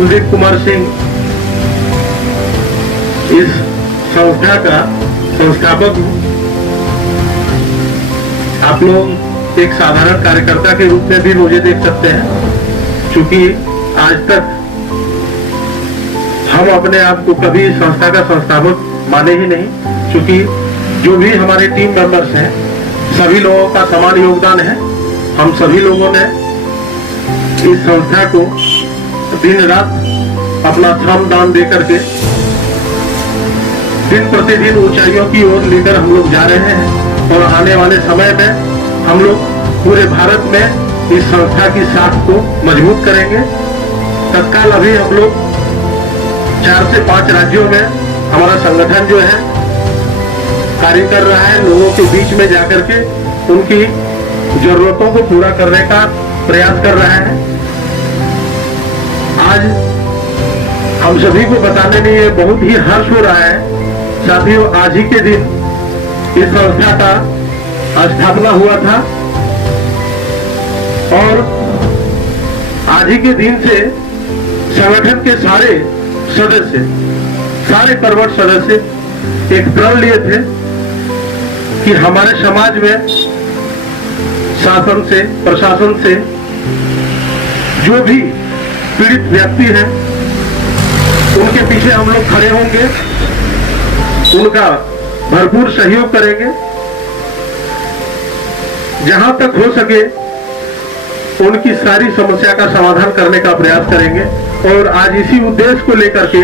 कुलदीप कुमार सिंह इस संस्था का संस्थापक हूँ। आप लोग एक साधारण कार्यकर्ता के रूप में भी मुझे देख सकते हैं, क्योंकि आज तक हम अपने आप को कभी संस्था का संस्थापक माने ही नहीं, क्योंकि जो भी हमारे टीम मेंबर्स हैं सभी लोगों का समान योगदान है। हम सभी लोगों ने इस संस्था को दिन रात अपना श्रम दान दे करके दिन प्रतिदिन ऊंचाइयों की ओर लेकर हम लोग जा रहे हैं, और आने वाले समय में हम लोग पूरे भारत में इस संस्था की साख को मजबूत करेंगे। तत्काल अभी हम लोग 4 से 5 राज्यों में हमारा संगठन जो है कार्य कर रहा है, लोगों के बीच में जाकर के उनकी जरूरतों को पूरा करने का प्रयास कर रहा है। आज हम सभी को बताने में ये बहुत ही हर्ष हो रहा है। साथियों, आज ही के दिन इस संस्था का स्थापना हुआ था, और आज ही के दिन से संगठन के सारे सदस्य, सारे कर्मठ सदस्य एक प्रण लिए थे कि हमारे समाज में शासन से, प्रशासन से जो भी पीड़ित व्यक्ति हैं उनके पीछे हम लोग खड़े होंगे, उनका भरपूर सहयोग करेंगे, जहां तक हो सके उनकी सारी समस्या का समाधान करने का प्रयास करेंगे। और आज इसी उद्देश्य को लेकर के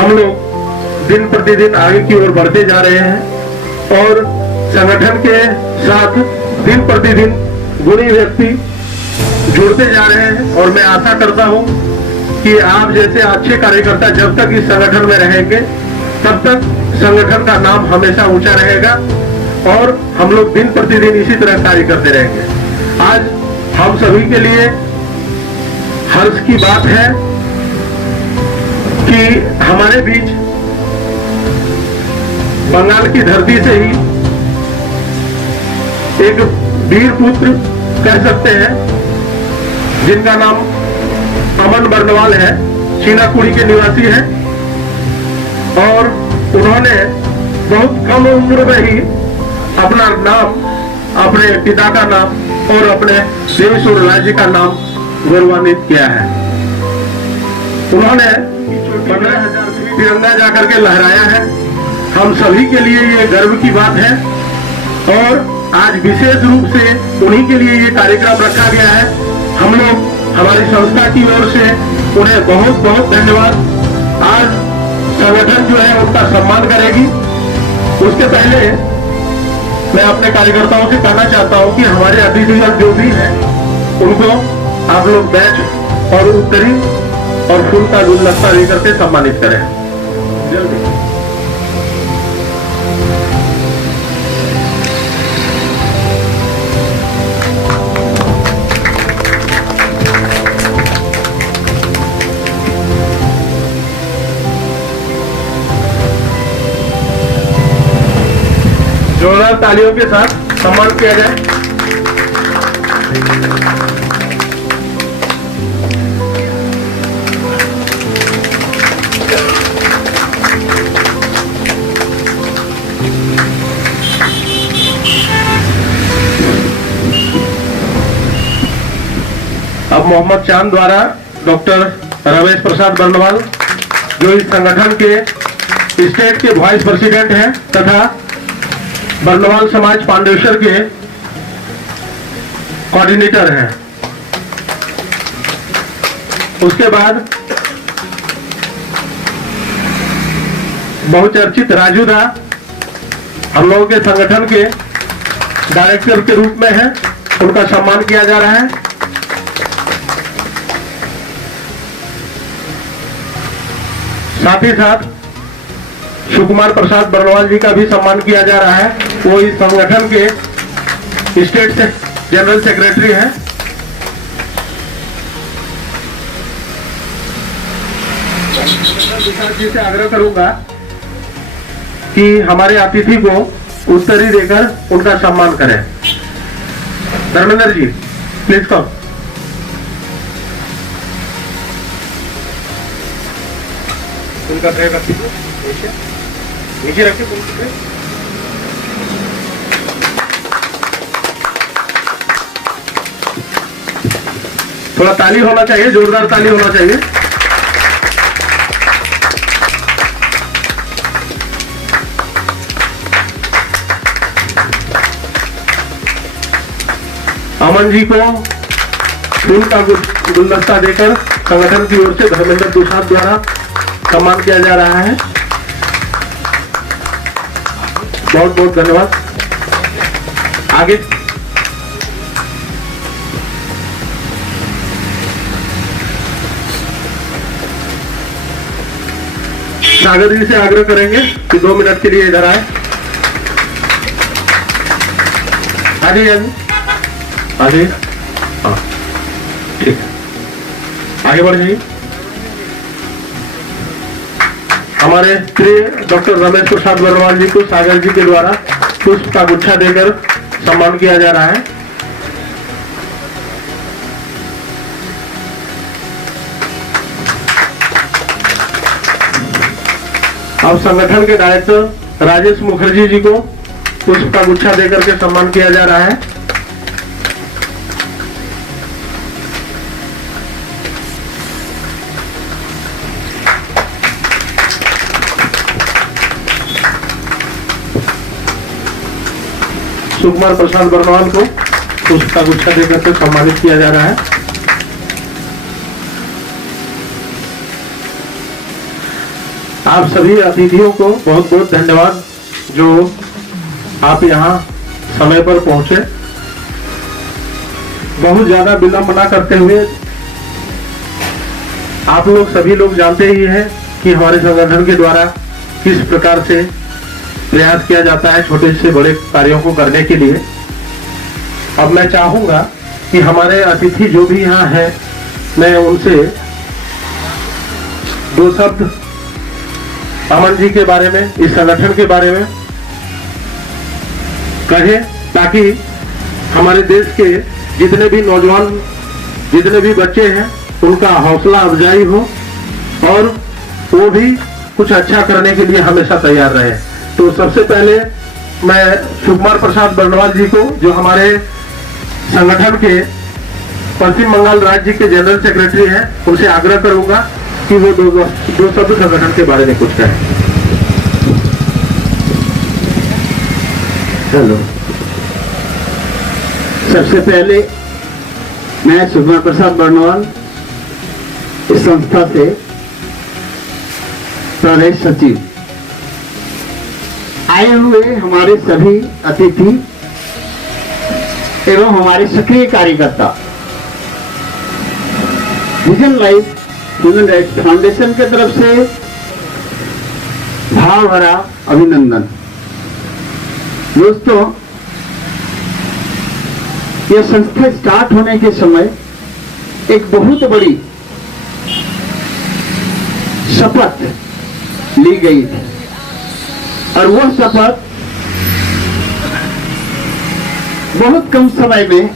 हम लोग दिन प्रतिदिन आगे की ओर बढ़ते जा रहे हैं, और संगठन के साथ दिन प्रतिदिन गुणी व्यक्ति जुड़ते जा रहे हैं। और मैं आशा करता हूं कि आप जैसे अच्छे कार्यकर्ता जब तक इस संगठन में रहेंगे तब तक संगठन का नाम हमेशा ऊंचा रहेगा, और हम लोग दिन प्रतिदिन इसी तरह कार्य करते रहेंगे। आज हम सभी के लिए हर्ष की बात है कि हमारे बीच बंगाल की धरती से ही एक वीर पुत्र कह सकते हैं, जिनका नाम अमन बर्नवाल है, चीनाकुड़ी के निवासी हैं, और उन्होंने बहुत कम उम्र में ही अपना नाम, अपने पिता का नाम और अपने देश और राज्य का नाम गौरवान्वित किया है। उन्होंने 15,000 तिरंगा जाकर के लहराया है। हम सभी के लिए ये गर्व की बात है, और आज विशेष रूप से उन्हीं के लिए ये कार्यक्रम रखा गया है। हम लोग हमारी संस्था की ओर से उन्हें बहुत बहुत धन्यवाद। आज संगठन जो है उनका सम्मान करेगी। उसके पहले मैं अपने कार्यकर्ताओं से कहना चाहता हूं कि हमारे अतिथिगण जो भी हैं उनको आप लोग बैच और उत्तरी और फूल का गुलदस्ता लेकर के सम्मानित करें। जल्दी। जोरदार तालियों के साथ सम्मान किया जाए। अब मोहम्मद चांद द्वारा डॉक्टर रमेश प्रसाद बर्नवाल, जो इस संगठन के स्टेट के वाइस प्रेसिडेंट हैं तथा बर्नवाल समाज फाउंडेशन के कोऑर्डिनेटर हैं। उसके बाद बहुचर्चित राजू दा हम लोगों के संगठन के डायरेक्टर के रूप में हैं, उनका सम्मान किया जा रहा है। साथ ही साथ सुकुमार प्रसाद बर्नवाल जी का भी सम्मान किया जा रहा है। वो इस संगठन के स्टेट से जनरल सेक्रेटरी हैं। जी से आग्रह करूंगा कि हमारे अतिथि को उत्तरी देकर उनका सम्मान करें। Dharmendra ji please come. कर रहे व्यक्ति को नीचे रखे। थोड़ा ताली होना चाहिए, जोरदार ताली होना चाहिए। अमन जी को फूल का गुलदस्ता देकर संगठन की ओर से धर्मेंद्र दुसाद द्वारा सम्मान किया जा रहा है। बहुत बहुत धन्यवाद। आगे सागर जी से आग्रह करेंगे कि 2 मिनट के लिए इधर आए। आगे आगे हाँ ठीक है, आगे बढ़ जाइए। हमारे प्रिय डॉक्टर रमेश प्रसाद वर्णवाल जी को सागर जी के द्वारा पुष्प का गुच्छा देकर सम्मान किया जा रहा है। अब संगठन के डायरेक्टर राजेश मुखर्जी जी को पुष्प का गुच्छा देकर के सम्मान किया जा रहा है। सुकुमार प्रसाद बर्नवाल को पुष्प का गुच्छा देकर के सम्मानित किया जा रहा है। आप सभी अतिथियों को बहुत बहुत धन्यवाद जो आप यहाँ समय पर पहुंचे। बहुत ज्यादा विलंब न करते हुए, आप लोग सभी लोग जानते ही हैं कि हमारे संगठन के द्वारा किस प्रकार से प्रयास किया जाता है छोटे से बड़े कार्यों को करने के लिए। अब मैं चाहूंगा कि हमारे अतिथि जो भी यहाँ हैं, मैं उनसे 2 शब्द अमन जी के बारे में, इस संगठन के बारे में कहें, ताकि हमारे देश के जितने भी नौजवान, जितने भी बच्चे हैं, उनका हौसला अफजाई हो और वो भी कुछ अच्छा करने के लिए हमेशा तैयार रहे। तो सबसे पहले मैं सुकुमार प्रसाद बर्नवाल जी को, जो हमारे संगठन के पश्चिम बंगाल राज्य के जनरल सेक्रेटरी हैं, उनसे आग्रह करूंगा कि वो 2 शब्द संगठन के बारे में कुछ कहें। हेलो, सबसे पहले मैं सुकुमार प्रसाद बर्नवाल इस संस्था से प्रदेश सचिव, आए हुए हमारे सभी अतिथि एवं हमारे सक्रिय कार्यकर्ता vision life human rights foundation की तरफ से भाव भरा अभिनंदन। दोस्तों, यह संस्था स्टार्ट होने के समय एक बहुत बड़ी शपथ ली गई थी और वह शपथ बहुत कम समय में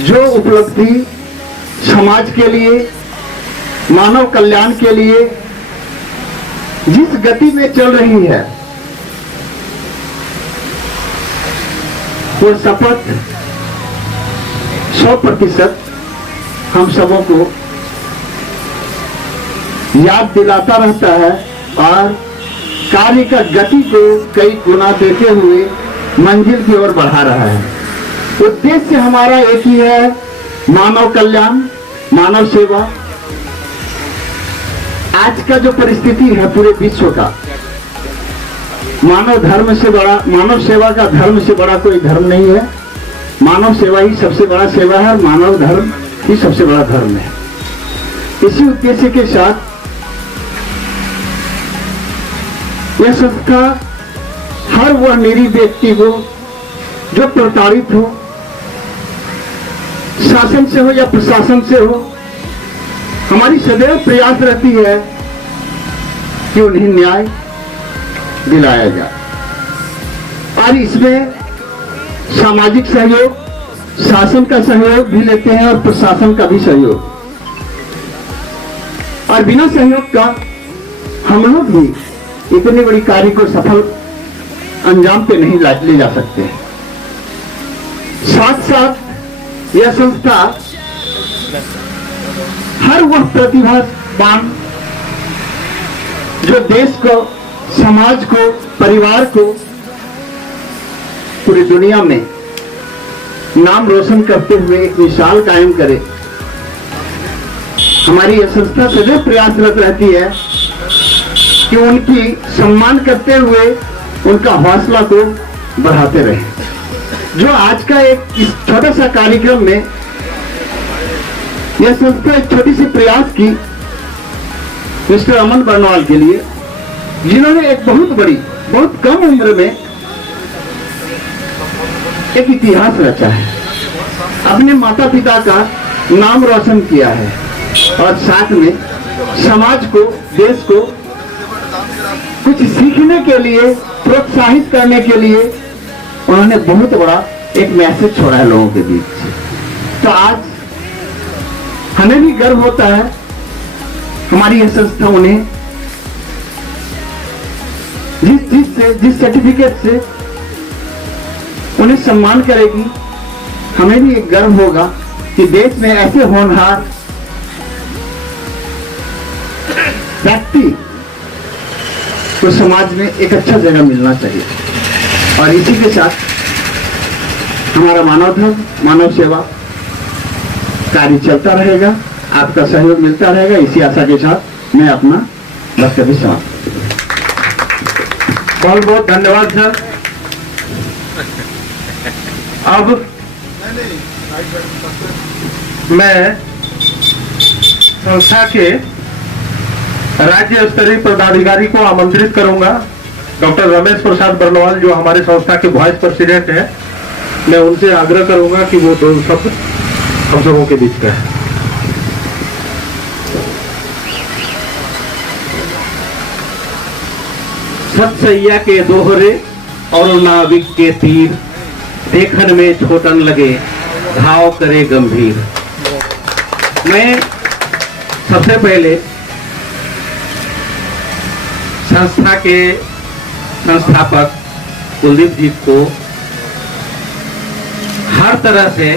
जो उपलब्धि समाज के लिए, मानव कल्याण के लिए जिस गति में चल रही है, वो शपथ 100% हम सबों को याद दिलाता रहता है और कार्य का गति को कई गुना देते हुए मंजिल की ओर बढ़ा रहा है। उद्देश्य हमारा एक ही है, मानव कल्याण, मानव सेवा। आज का जो परिस्थिति है पूरे विश्व का, मानव धर्म से बड़ा, मानव सेवा का धर्म से बड़ा कोई धर्म नहीं है। मानव सेवा ही सबसे बड़ा सेवा है, मानव धर्म ही सबसे बड़ा धर्म है। इसी उद्देश्य के साथ यह संस्था हर वह निरीह व्यक्ति को जो प्रताड़ित हो, शासन से हो या प्रशासन से हो, हमारी सदैव प्रयास रहती है कि उन्हें न्याय दिलाया जाए। और इसमें सामाजिक सहयोग, शासन का सहयोग भी लेते हैं और प्रशासन का भी सहयोग। और बिना सहयोग का हम लोग भी इतनी बड़ी कार्य को सफल अंजाम पे नहीं ले जा सकते। साथ साथ यह संस्था हर वह प्रतिभावान जो देश को, समाज को, परिवार को पूरी दुनिया में नाम रोशन करते हुए एक मिसाल कायम करे, हमारी यह संस्था सदैव प्रयासरत रहती है कि उनकी सम्मान करते हुए उनका हौसला को बढ़ाते रहे। जो आज का एक इस छोटा सा कार्यक्रम में यह संस्था एक छोटी सी प्रयास की मिस्टर अमन बर्नवाल के लिए, जिन्होंने एक बहुत बड़ी, बहुत कम उम्र में एक इतिहास रचा है, अपने माता पिता का नाम रोशन किया है और साथ में समाज को, देश को कुछ सीखने के लिए, प्रोत्साहित करने के लिए उन्होंने बहुत बड़ा एक मैसेज छोड़ा है लोगों के बीच। तो आज हमें भी गर्व होता है, हमारी यह संस्था उन्हें जिस सर्टिफिकेट से उन्हें सम्मान करेगी, हमें भी एक गर्व होगा कि देश में ऐसे होनहार व्यक्ति को समाज में एक अच्छा जगह मिलना चाहिए। और इसी के साथ हमारा मानव धर्म, मानव सेवा कार्य चलता रहेगा, आपका सहयोग मिलता रहेगा। इसी आशा के साथ मैं अपना वक्तव्य समाप्त। बहुत बहुत धन्यवाद सर। अब मैं संस्था के राज्य स्तरीय पदाधिकारी को आमंत्रित करूंगा, डॉक्टर रमेश प्रसाद बर्नवाल, जो हमारे संस्था के वाइस प्रेसिडेंट हैं। मैं उनसे आग्रह करूंगा कि वो दो शब्द हम सबों के बीच कहें। सतसैया के दोहरे और नाविक के तीर, देखन में छोटन लगे घाव करे गंभीर। मैं सबसे पहले संस्था के संस्थापक कुलदीप जी को हर तरह से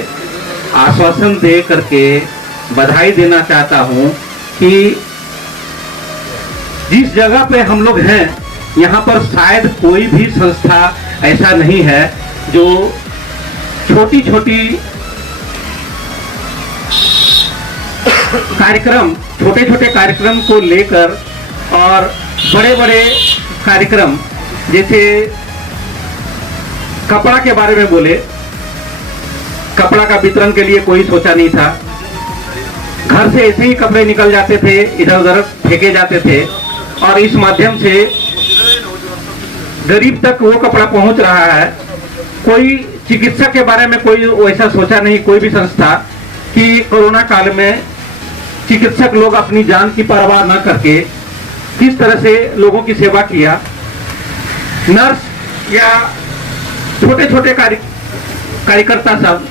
आश्वासन दे करके बधाई देना चाहता हूं कि जिस जगह पे हम लोग हैं, यहाँ पर शायद कोई भी संस्था ऐसा नहीं है जो छोटी छोटी कार्यक्रम, छोटे छोटे कार्यक्रम को लेकर और बड़े बड़े कार्यक्रम, जैसे कपड़ा के बारे में बोले, कपड़ा का वितरण के लिए कोई सोचा नहीं था। घर से ऐसे ही कपड़े निकल जाते थे, इधर उधर फेंके जाते थे, और इस माध्यम से गरीब तक वो कपड़ा पहुंच रहा है। कोई चिकित्सा के बारे में कोई वैसा सोचा नहीं, कोई भी संस्था, कि कोरोना काल में चिकित्सक लोग अपनी जान की परवाह न करके किस तरह से लोगों की सेवा किया। नर्स या छोटे छोटे कार्यकर्ता सब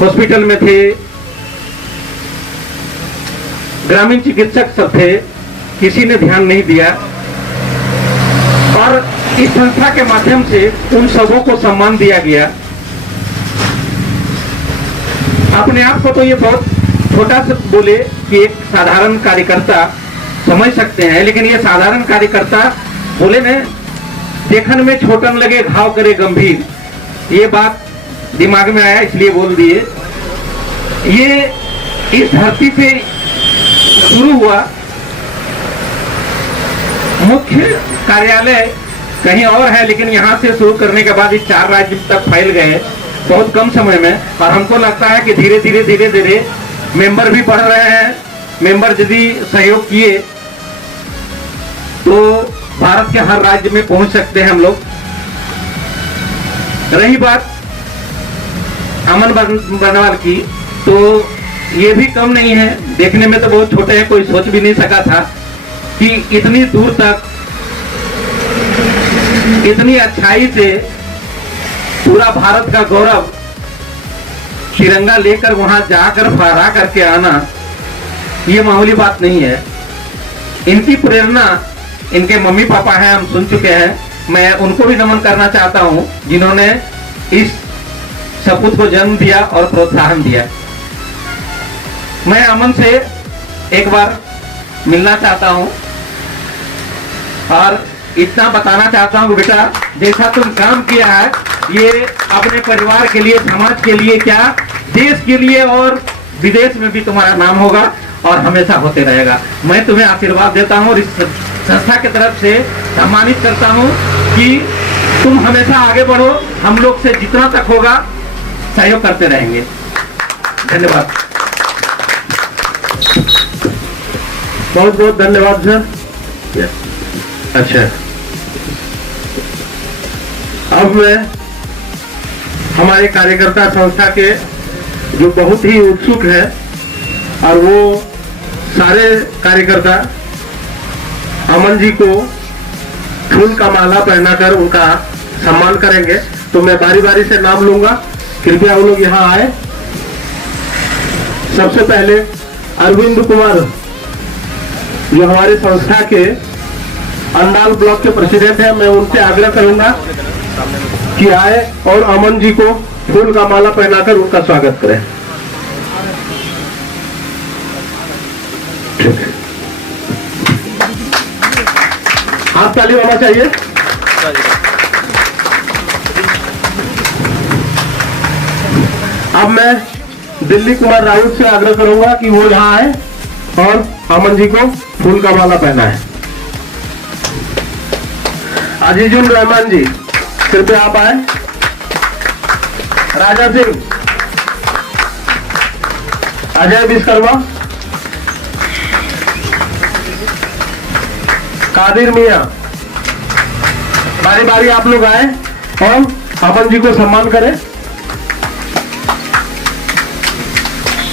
हॉस्पिटल में थे, ग्रामीण चिकित्सक सब थे, किसी ने ध्यान नहीं दिया। और इस संस्था के माध्यम से उन सबों को सम्मान दिया गया। अपने आप को तो ये बहुत छोटा सा बोले कि एक साधारण कार्यकर्ता समझ सकते हैं, लेकिन ये साधारण कार्यकर्ता बोले ने देखन में छोटन लगे घाव करे गंभीर, ये बात दिमाग में आया इसलिए बोल दिए। ये इस धरती से शुरू हुआ, मुख्य कार्यालय कहीं और है, लेकिन यहाँ से शुरू करने के बाद 4 राज्य तक फैल गए बहुत कम समय में। और हमको लगता है कि धीरे धीरे मेंबर भी बढ़ रहे हैं। मेंबर यदि सहयोग किए तो भारत के हर राज्य में पहुंच सकते हैं हम लोग। रही बात अमन बर्नवाल की, तो ये भी कम नहीं है, देखने में तो बहुत छोटे हैं, कोई सोच भी नहीं सका था कि इतनी दूर तक इतनी अच्छाई से पूरा भारत का गौरव तिरंगा लेकर वहां जाकर फहरा करके आना, ये मामूली बात नहीं है। इनकी प्रेरणा इनके मम्मी पापा हैं, हम सुन चुके हैं। मैं उनको भी नमन करना चाहता हूं जिन्होंने इस सपूत को जन्म दिया और प्रोत्साहन दिया। मैं अमन से एक बार मिलना चाहता हूं और इतना बताना चाहता हूं कि बेटा जैसा तुम काम किया है ये अपने परिवार के लिए, समाज के लिए, क्या देश के लिए और विदेश में भी तुम्हारा नाम होगा और हमेशा होते रहेगा। मैं तुम्हें आशीर्वाद देता हूं और इस संस्था की तरफ से सम्मानित करता हूं कि तुम हमेशा आगे बढ़ो, हम लोग से जितना तक होगा सहयोग करते रहेंगे। धन्यवाद। बहुत बहुत धन्यवाद सर। अच्छा, अब मैं हमारे कार्यकर्ता संस्था के जो बहुत ही उत्सुक है और वो सारे कार्यकर्ता अमन जी को फूल का माला पहनाकर उनका सम्मान करेंगे। तो मैं बारी बारी से नाम लूंगा, कृपया वो लोग यहाँ आए। सबसे पहले अरविंद कुमार जो हमारे संस्था के अंडाल ब्लॉक के प्रेसिडेंट हैं, मैं उनसे आग्रह करूंगा कि आए और अमन जी को फूल का माला पहनाकर उनका स्वागत करें। हाथ ताली होना चाहिए। अब मैं दिल्ली कुमार राउत से आग्रह करूंगा कि वो यहाँ आए और अमन जी को फूल का माला पहनाए। अजीजुल रहमान जी कृपया आप आए। राजा सिंह, अजय विश्वकर्मा, कादिर मियां, बारी बारी आप लोग आए और अमन जी को सम्मान करें।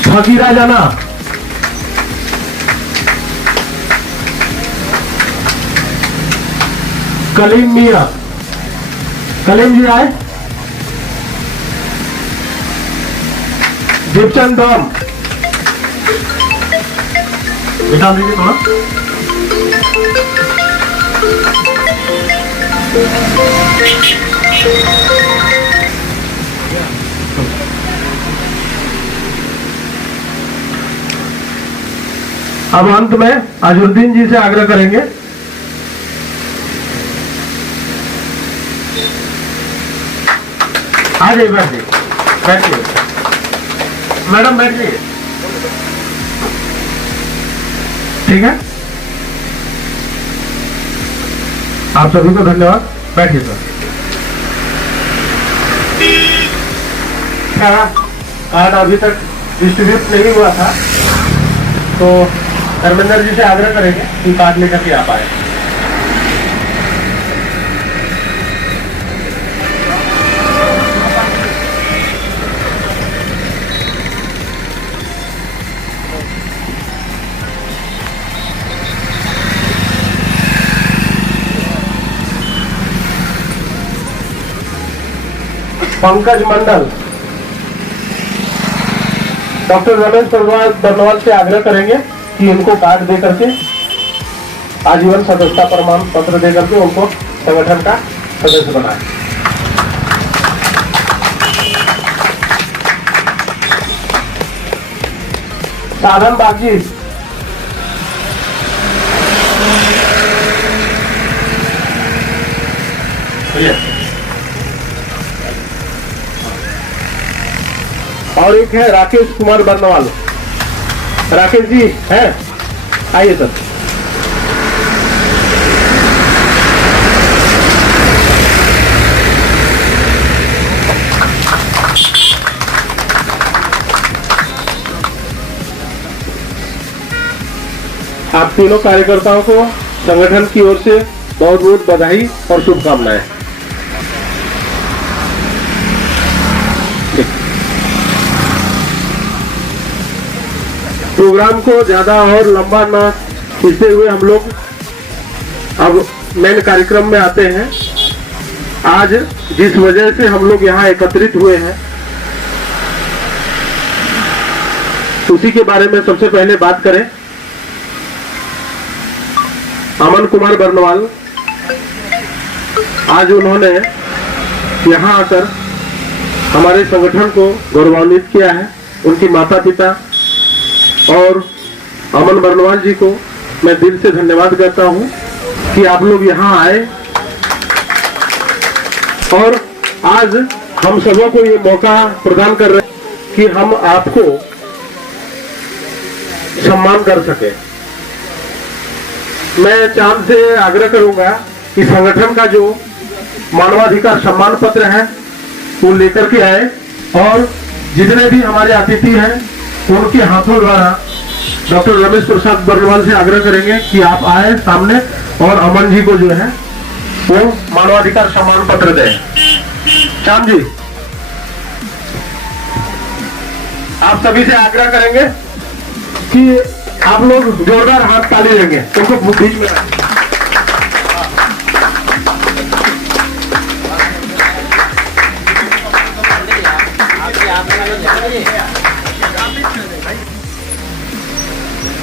फकीरा जाना, कलीम मियां, कलीम जी आए। दीपचंद दाम, बिठा दीजिए थोड़ा। अब अंत में अजरुद्दीन जी से आग्रह करेंगे। आ जाइए, बैठिए, बैठिए मैडम, बैठिए। ठीक है, आप सभी को धन्यवाद। बैठिए सर। कार्ड अभी तक डिस्ट्रीब्यूट नहीं हुआ था, तो धर्मेंद्र जी से आग्रह करेंगे कि कार्ड लेकर के आप आए। पंकज मंडल, डॉक्टर रमेश बर्नवाल से आग्रह करेंगे कि इनको कार्ड दे करके आजीवन सदस्यता प्रमाण पत्र दे करके उनको संगठन का सदस्य बनाए। साधन बागी, और एक है राकेश कुमार बर्नवाल। राकेश जी हैं, आइए सर। आप तीनों कार्यकर्ताओं को संगठन की ओर से बहुत बहुत बधाई और शुभकामनाएं। प्रोग्राम को ज्यादा और लंबा ना खींचते हुए हम लोग अब मेन कार्यक्रम में आते हैं। आज जिस वजह से हम लोग यहाँ एकत्रित हुए हैं उसी के बारे में सबसे पहले बात करें अमन कुमार बर्नवाल, आज उन्होंने यहाँ आकर हमारे संगठन को गौरवान्वित किया है। उनकी माता पिता और अमन बर्नवाल जी को मैं दिल से धन्यवाद करता हूँ कि आप लोग यहाँ आए और आज हम सबों को ये मौका प्रदान कर रहे हैं कि हम आपको सम्मान कर सके। मैं चांद से आग्रह करूंगा कि संगठन का जो मानवाधिकार सम्मान पत्र है वो लेकर के आए और जितने भी हमारे अतिथि हैं उनके हाथों द्वारा डॉक्टर रमेश प्रसाद बर्नवाल से आग्रह करेंगे कि आप आए सामने और अमन जी को जो है वो मानवाधिकार सम्मान पत्र दें। चांद जी, आप सभी से आग्रह करेंगे कि आप लोग जोरदार हाथ ताली लेंगे उनको बीच में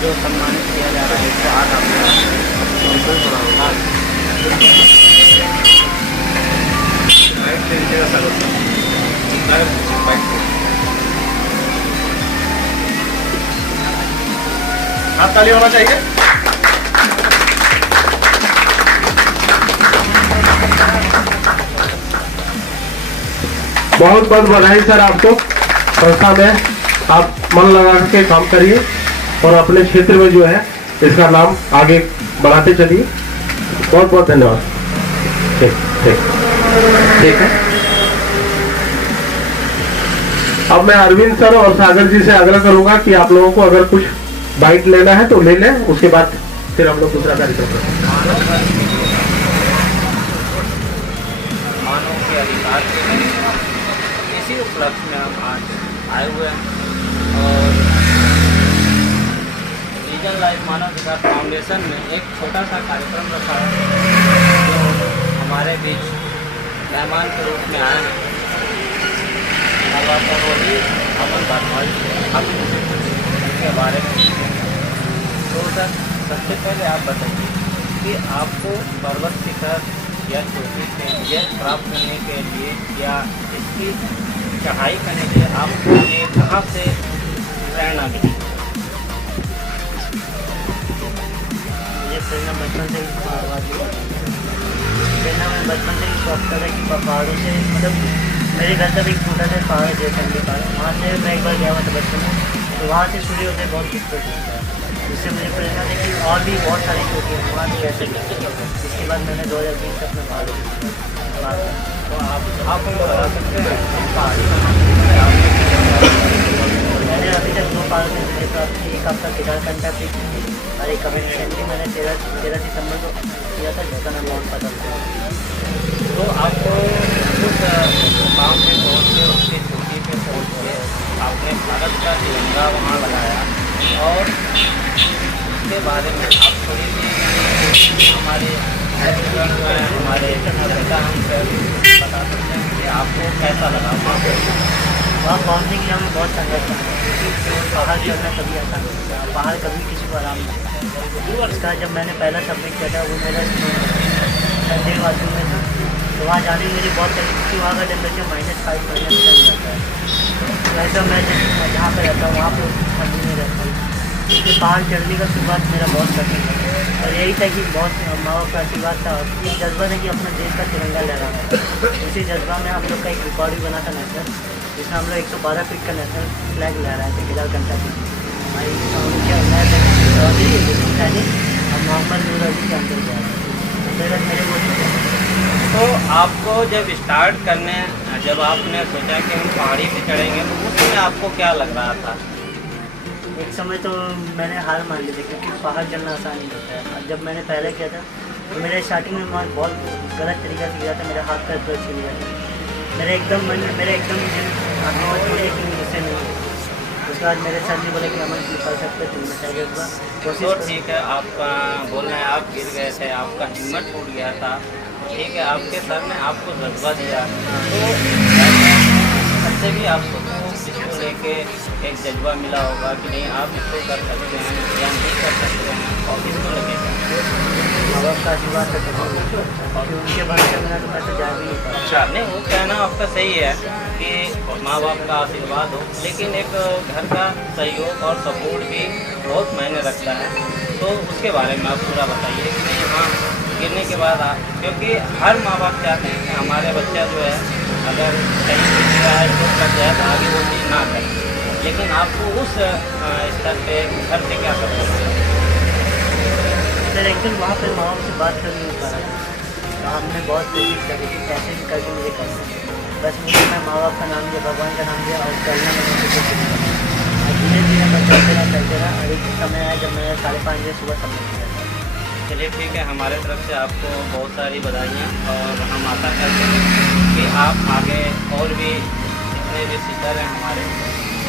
जो सम्मानित किया जा रहा है इसको आज हाथ ताली होना चाहिए। बहुत बहुत बधाई सर आपको। संस्था में आप मन लगा के काम करिए और अपने क्षेत्र में जो है इसका नाम आगे बढ़ाते चलिए। बहुत बहुत धन्यवाद। ठीक ठीक ठीक है। अब मैं अरविंद सर और सागर जी से आग्रह करूंगा कि आप लोगों को अगर कुछ बाइट लेना है तो ले लें, उसके बाद फिर हम लोग दूसरा कार्यक्रम करें। मानव के अधिकार के इसी उपलक्ष्य में हम आज आए हुए हैं और रीजन लाइफ मानव अधिकार फाउंडेशन ने एक छोटा सा कार्यक्रम रखा है जो हमारे बीच मेहमान के रूप में आए हैं। अमन बर्नवाल हम इसके बारे में तो सर सबसे पहले आप बताइए कि आपको पर्वत शिखर या चोटी से यह प्राप्त करने के लिए या इसकी चढ़ाई करने के लिए आपको ये कहाँ से प्रेरणा मिली? मुझे प्रेरणा बचपन से मैं बचपन से ही शौक था कि पहाड़ों से मतलब मेरे घर तक एक छोटा सा पहाड़ है जैसे के पास, वहाँ से मैं एक बार गया हुआ था बचपन में, तो वहाँ से सूर्य उदय बहुत खूबसूरत लगता है। जिससे मुझे प्रेरणा दी कि और भी बहुत सारी चोटियाँ हैं वहाँ भी कैसे इसके बाद मैंने 2020 से अपने पहाड़ों तो आप बता सकते हैं पहाड़ी का नाम? मैंने अभी तक 2 पहाड़ों में मुझे प्राप्त की। एक आपका केदारकंठा पीक और एक अभी रिसेंटली मैंने 13 सितंबर को किया था जिसका नाम माउंट पतल था। तो आपको उस मुकाम पे पहुँच के उसकी चोटी पे पहुँच के आपने भारत का तिरंगा वहाँ लगाया और उसके बारे में आप थोड़ी सी हमारे हमारे जनता हमसे बता सकते हैं कि आपको कैसा लगा वहाँ पहुँचने के लिए हमें बहुत संघर्ष करना है क्योंकि पहाड़ चढ़ना कभी आसान नहीं होता, पहाड़ कभी किसी को आराम नहीं होता। इसका जब मैंने पहला सबमिट किया था वो मेरा संजय वासु में था, तो वहाँ जाने में मुझे बहुत तकलीफ क्योंकि वहाँ का टेम्परेचर -5 चल जाता है। तो ऐसा मैं जहाँ पर रहता हूँ वहाँ पर ठंडी में रहता हूँ, इसलिए पहाड़ चढ़ने का शुरुआत मेरा बहुत कठिन है और यही था कि बहुत माँ बाप का आशीर्वाद था। एक जज्बा था कि अपना देश का तिरंगा लहराना। उसी जज्बा में हम लोग का एक रिकॉर्ड भी बना था नेशनल, जिसमें हम लोग 112 फीट का नेशनल फ्लैग लहराए थे केदारकंठा की। हमारी हम मोहम्मद नूर अली के अंदर गए मेरे वो। तो आपको जब स्टार्ट करने जब आपने सोचा कि हम पहाड़ी पे चढ़ेंगे तो उस समय आपको क्या लग रहा था? एक समय तो मैंने हार मान ली थी क्योंकि पहाड़ चढ़ना आसान नहीं होता है। जब मैंने पहले किया था तो मेरे स्टार्टिंग में मैं बहुत गलत तरीका से किया था, मेरा हाथ पैर पूरा छिल गया था। मेरे एकदम आत्मा छोड़े कि मुझसे नहीं। उसके बाद मेरे सर ने बोले कि अमन की कर सकते तुम चाहिए तो ठीक है, आपका बोलना है आप गिर गए थे, आपका हिम्मत टूट गया था, ठीक है, आपके सर ने आपको जज्बा दिया तो सबसे भी आपको इसको लेकर के एक जज्बा मिला होगा कि नहीं आप इसको कर सकते हैं या नहीं कर सकते हैं और इसको लगेगा। माँ बाप का आशीर्वाद से और उनके भरोसे में तो मैं तो जा भी नहीं पाता। अच्छा, नहीं वो कहना आपका सही है कि माँ बाप का आशीर्वाद हो, लेकिन एक घर का सहयोग और सपोर्ट भी बहुत मायने रखता है। तो उसके बारे में आप पूरा बताइए कि नहीं हाँ गिरने के बाद आप, क्योंकि हर माँ बाप चाहते हैं कि हमारे बच्चा जो है अगर कहीं भी गिरा है तो कर जाए तो आगे वो चीज़ ना करें, लेकिन आपको उस स्तर पे घर से क्या करना है? सर एक्चुअली वहाँ पर माँ बाप से बात कर नहीं पा रहा था, तो हमने बहुत कोशिश करी कि कैसे भी करके मुझे करना है। बस मुझे मैं माँ बाप का नाम लिया, भगवान का नाम लिया और चलना मैंने कोशिश की। और धीरे धीरे मैं चलते रहा और एक समय आया जब मैं 5:30 बजे सुबह सबमिट किया था। चलिए ठीक है, हमारे तरफ से आपको बहुत सारी बधाइयाँ और हम आशा करते हैं कि आप आगे और भी जितने भी सीटर हैं हमारे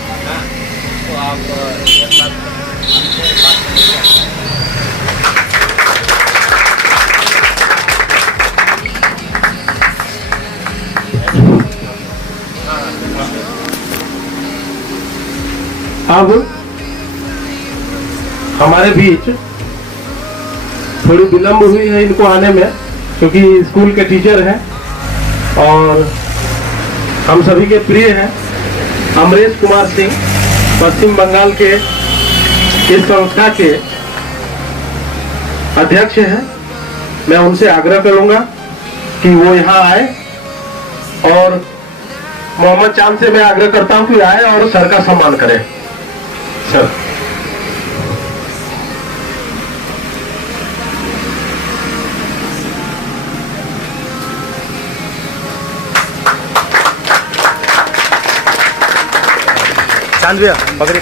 है ना, तो आप एक बार हमसे बात करेंगे। अब हमारे बीच थोड़ी विलम्ब हुई है इनको आने में, क्योंकि स्कूल के टीचर हैं और हम सभी के प्रिय हैं अमरेश कुमार सिंह, पश्चिम बंगाल के इस संस्था के अध्यक्ष हैं। मैं उनसे आग्रह करूंगा कि वो यहाँ आए और मोहम्मद चांद से मैं आग्रह करता हूं कि आए और सर का सम्मान करें। सर चांद भैया पकड़े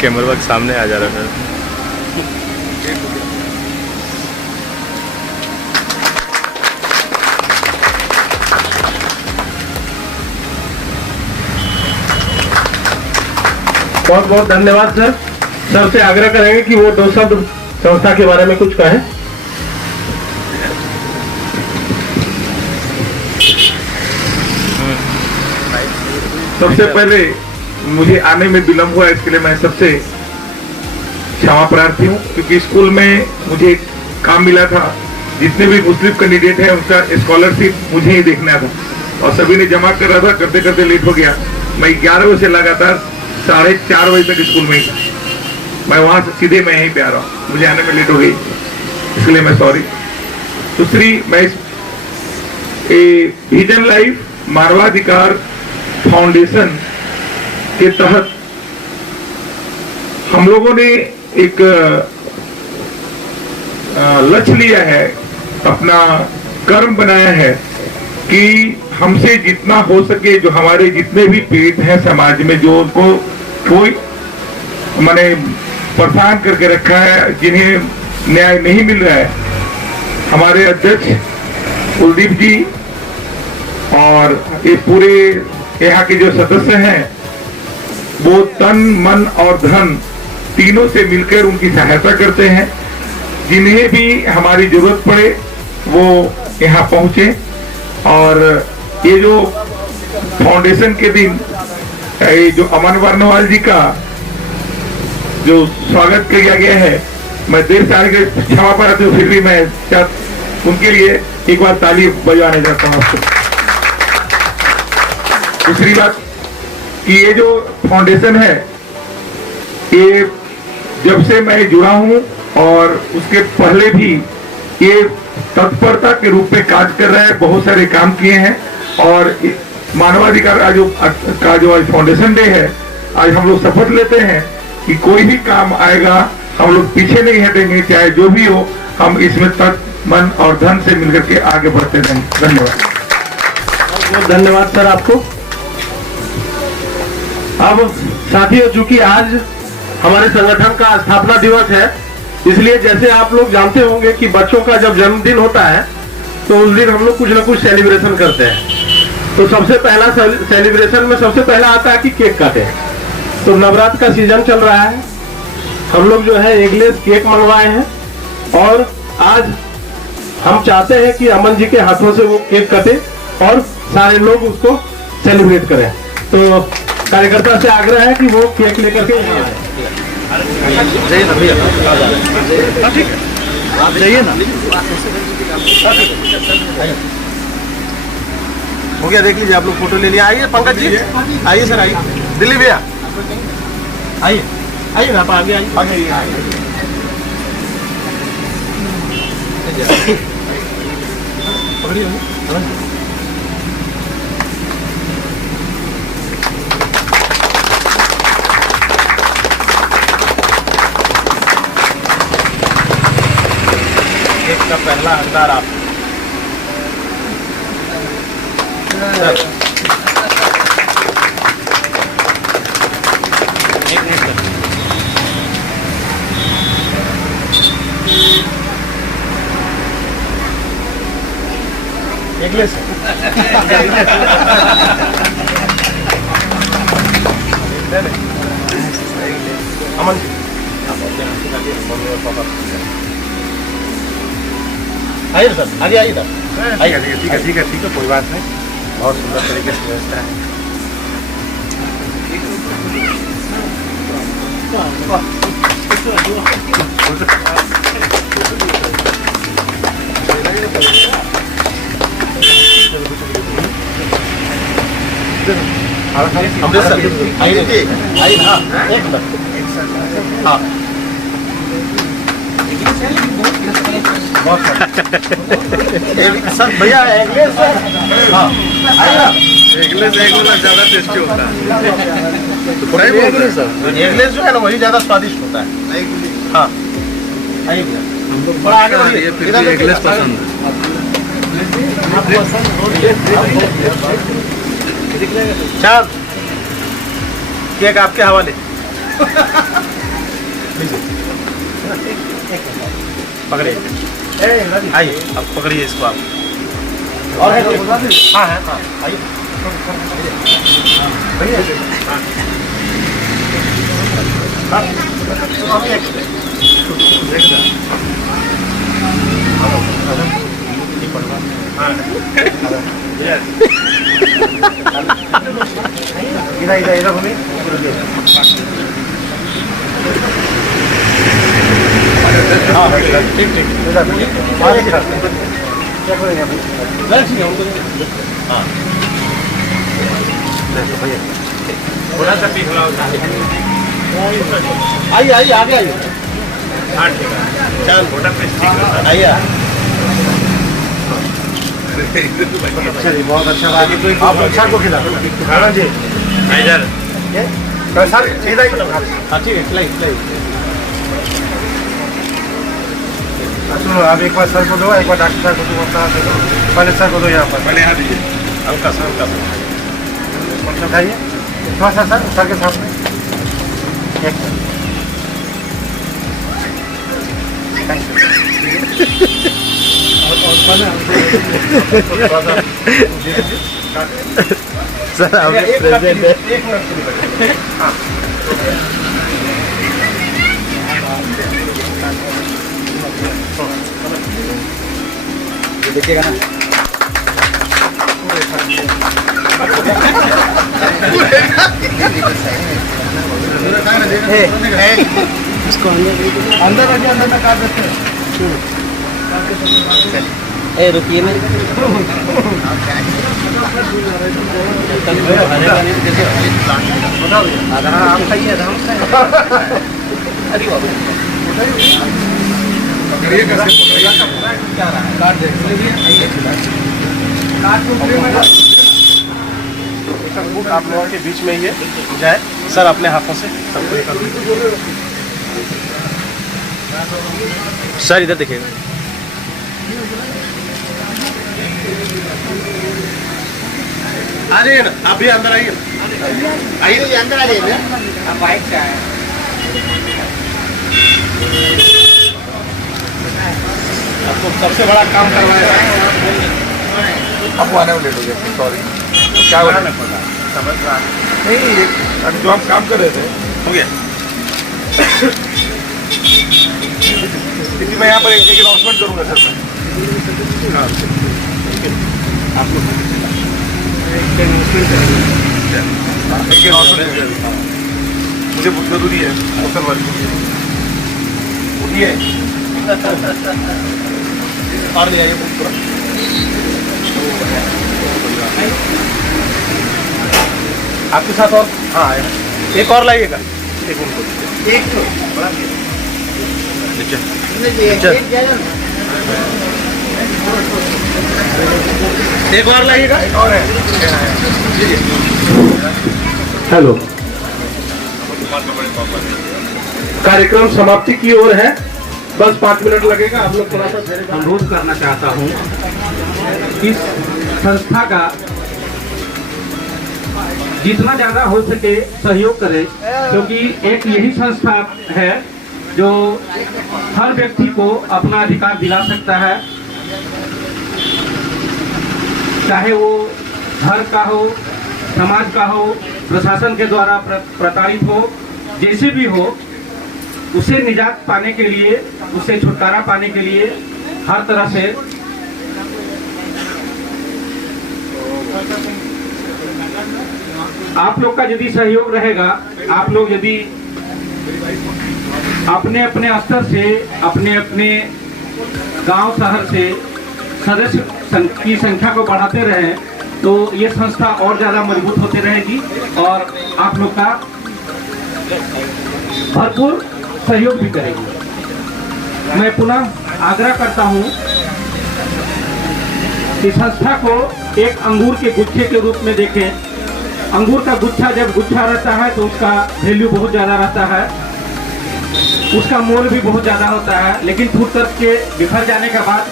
कैमरा वर्क सामने आ जा रहा है। बहुत बहुत धन्यवाद सर। सर से आग्रह करेंगे कि वो 2 शब्द संस्था के बारे में कुछ कहें। सबसे पहले मुझे आने में विलम्ब हुआ, इसके लिए मैं सबसे क्षमा प्रार्थी हूँ, क्योंकि स्कूल में मुझे काम मिला था, जितने भी मुस्लिम कैंडिडेट हैं उनका स्कॉलरशिप मुझे ही देखना था और सभी ने जमा कर रहा था, करते करते लेट हो गया। मैं 11 बजे से लगातार 4:30 बजे तक स्कूल में ही था। मैं वहां से सीधे मैं यहीं पे आ रहा हूँ, मुझे आने में लेट हो गई, इसलिए मैं सॉरी। दूसरी, मैं विजन लाइफ मानवाधिकार फाउंडेशन के तहत हम लोगों ने एक लक्ष्य लिया है, अपना कर्म बनाया है कि हमसे जितना हो सके जो हमारे जितने भी पीड़ित हैं समाज में, जो उनको कोई माने परेशान करके रखा है, जिन्हें न्याय नहीं मिल रहा है, हमारे अध्यक्ष कुलदीप जी और ये पूरे यहाँ के जो सदस्य हैं वो तन मन और धन तीनों से मिलकर उनकी सहायता करते हैं। जिन्हें भी हमारी जरूरत पड़े वो यहाँ पहुंचे। और ये जो फाउंडेशन के दिन ये जो अमन बर्नवाल जी का जो स्वागत किया गया है, मैं देर से आने के क्षमा प्रार्थी हूँ, फिर भी मैं उनके लिए एक बार ताली बजाने जाता हूँ आपको। दूसरी बात कि ये जो फाउंडेशन है, ये जब से मैं जुड़ा हूं और उसके पहले भी ये तत्परता के रूप में कार्य कर रहा है, बहुत सारे काम किए हैं। और मानवाधिकार का जो आज फाउंडेशन डे है, आज हम लोग शपथ लेते हैं कि कोई भी काम आएगा हम लोग पीछे नहीं हटेंगे, चाहे जो भी हो, हम इसमें तन मन और धन से मिलकर के आगे बढ़ते रहेंगे। धन्यवाद। बहुत धन्यवाद सर आपको। अब साथियों, चूंकि आज हमारे संगठन का स्थापना दिवस है, इसलिए जैसे आप लोग जानते होंगे कि बच्चों का जब जन्मदिन होता है तो उस दिन हम लोग कुछ ना कुछ सेलिब्रेशन करते हैं। तो सबसे पहला सेलिब्रेशन में सबसे पहला आता है कि केक काटे। तो नवरात्र का सीजन चल रहा है, हम लोग जो है एगलेस केक मंगवाए हैं और आज हम चाहते हैं कि अमन जी के हाथों से वो केक कटे और सारे लोग उसको सेलिब्रेट करें। तो कार्यकर्ता से आग्रह है कि वो केक लेकर के यहाँ आए। जाइए ना भैया, ठीक है, आप जाइए ना। हो गया, देख लीजिए आप लोग, फोटो ले लिया। आइए पंकज जी, आइए सर, आइए दिल्ली भैया, आइए आइए ना, आप आगे आइए, पकड़िए। केक का पहला हकदार आप सर। एक मिनट सर, एक ले सर। अमन जी, आप अपने हाथ से काटिए, मम्मी और पापा आइए सर, आगे आइए सर, आइए। ठीक है ठीक है ठीक है, कोई बात नहीं, बहुत सुंदर तरीके से व्यवस्था है। अमृतसर आइए आइए, हाँ एक मिनट, हाँ सर भैया एगलेस सर, हाँ एगलेस ज़्यादा टेस्टी होता है। एगलेस जो है ना वही ज़्यादा स्वादिष्ट होता है। हाँ आइए भैया, थोड़ा आगे बढ़िए, फिर भी एगलेस पसंद है। चाँद केक आपके हवाले। पकड़िए, आइए अब पकड़िए इसको आप। और है हाँ है, हाँ आइए भैया, इधर इधर इधर घूमिए। हाँ ठीक ठीक, इधर आगे क्या करेंगे अभी? ठीक है उनको, हाँ भैया थोड़ा सा पीछे आइए आइए आगे आइए। हाँ ठीक है, चल छोटा पीस आइए। चलिए बहुत अच्छा बात है, आप लोग सर को खिला जी इधर सर इधर। हाँ ठीक है, खिलाई खिलाई। सुनो आप एक बार सर को दो, एक बार डॉक्टर साहब को दो, पहले सर को दो, यहाँ पर पहले यहाँ दीजिए, हल्का सा उठाइए थोड़ा सा सर के सामने। एक सर आप प्रेजेंट है। देखिएगा ना, इसको अंदर रखिए, अंदर में काट देते हैं। रुकिए ना, आप खाइए, अरे बाबू काट दे, बुक आप लोगों के बीच में ये जाए सर, अपने हाथों से सबको कर दीजिए। सर इधर देखिएगा, आ जाइए ना, आप भी अंदर आइए, आइए अंदर आ जाइए, आप बाइक से आए। आपको सबसे बड़ा काम करवाया है, आपको आने में लेट हो गया, सॉरी क्या हो रहा है, समझ रहा नहीं, जो हम काम कर रहे थे हो गया। मैं यहाँ पर एक अनाउंसमेंट करूँगा सर, मैं मुझे बहुत जरूरी है मुसलमान उठिए और ले आइए पूरा आपके साथ और हाँ आए एक और लाइएगा एक उनको एक और लाइएगा एक और है हेलो, कार्यक्रम समाप्ति की ओर है, बस 5 मिनट लगेगा। आप लोग थोड़ा सा अनुरोध करना चाहता हूँ इस संस्था का जितना ज्यादा हो सके सहयोग करें, क्योंकि एक यही संस्था है जो हर व्यक्ति को अपना अधिकार दिला सकता है, चाहे वो घर का हो, समाज का हो, प्रशासन के द्वारा प्रताड़ित हो, जैसे भी हो, उसे निजात पाने के लिए, उसे छुटकारा पाने के लिए हर तरह से आप लोग का यदि सहयोग रहेगा, आप लोग यदि अपने अपने स्तर से, अपने अपने गांव शहर से सदस्य की संख्या को बढ़ाते रहें, तो ये संस्था और ज्यादा मजबूत होती रहेगी और आप लोग का भरपूर सहयोग भी करेगी। मैं पुनः आग्रह करता हूं कि संस्था को एक अंगूर के गुच्छे के रूप में देखें। अंगूर का गुच्छा जब गुच्छा रहता है तो उसका वैल्यू बहुत ज्यादा रहता है, उसका मोल भी बहुत ज्यादा होता है, लेकिन फूट करके बिखर जाने के बाद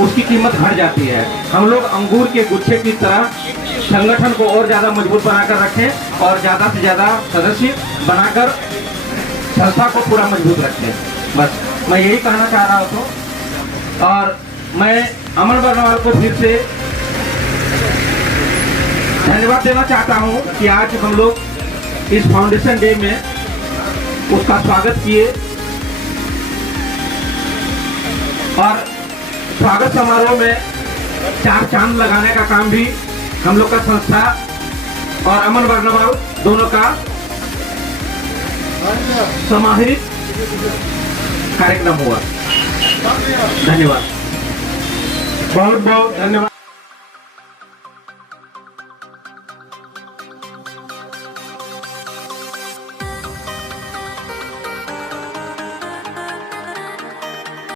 उसकी कीमत घट जाती है। हम लोग अंगूर के गुच्छे की तरह संगठन को और ज्यादा मजबूत बनाकर रखें और ज्यादा से ज्यादा सदस्य बनाकर संस्था को पूरा मजबूत रखें। बस मैं यही कहना चाह रहा हूँ और मैं अमन बर्नवाल को फिर से धन्यवाद देना चाहता हूँ कि आज हम लोग इस फाउंडेशन डे में उसका स्वागत किए और स्वागत समारोह में 4 चांद लगाने का काम भी हम लोग का संस्था और अमन बर्नवाल दोनों का समाहित कार्यक्रम हुआ। धन्यवाद, बहुत बहुत धन्यवाद।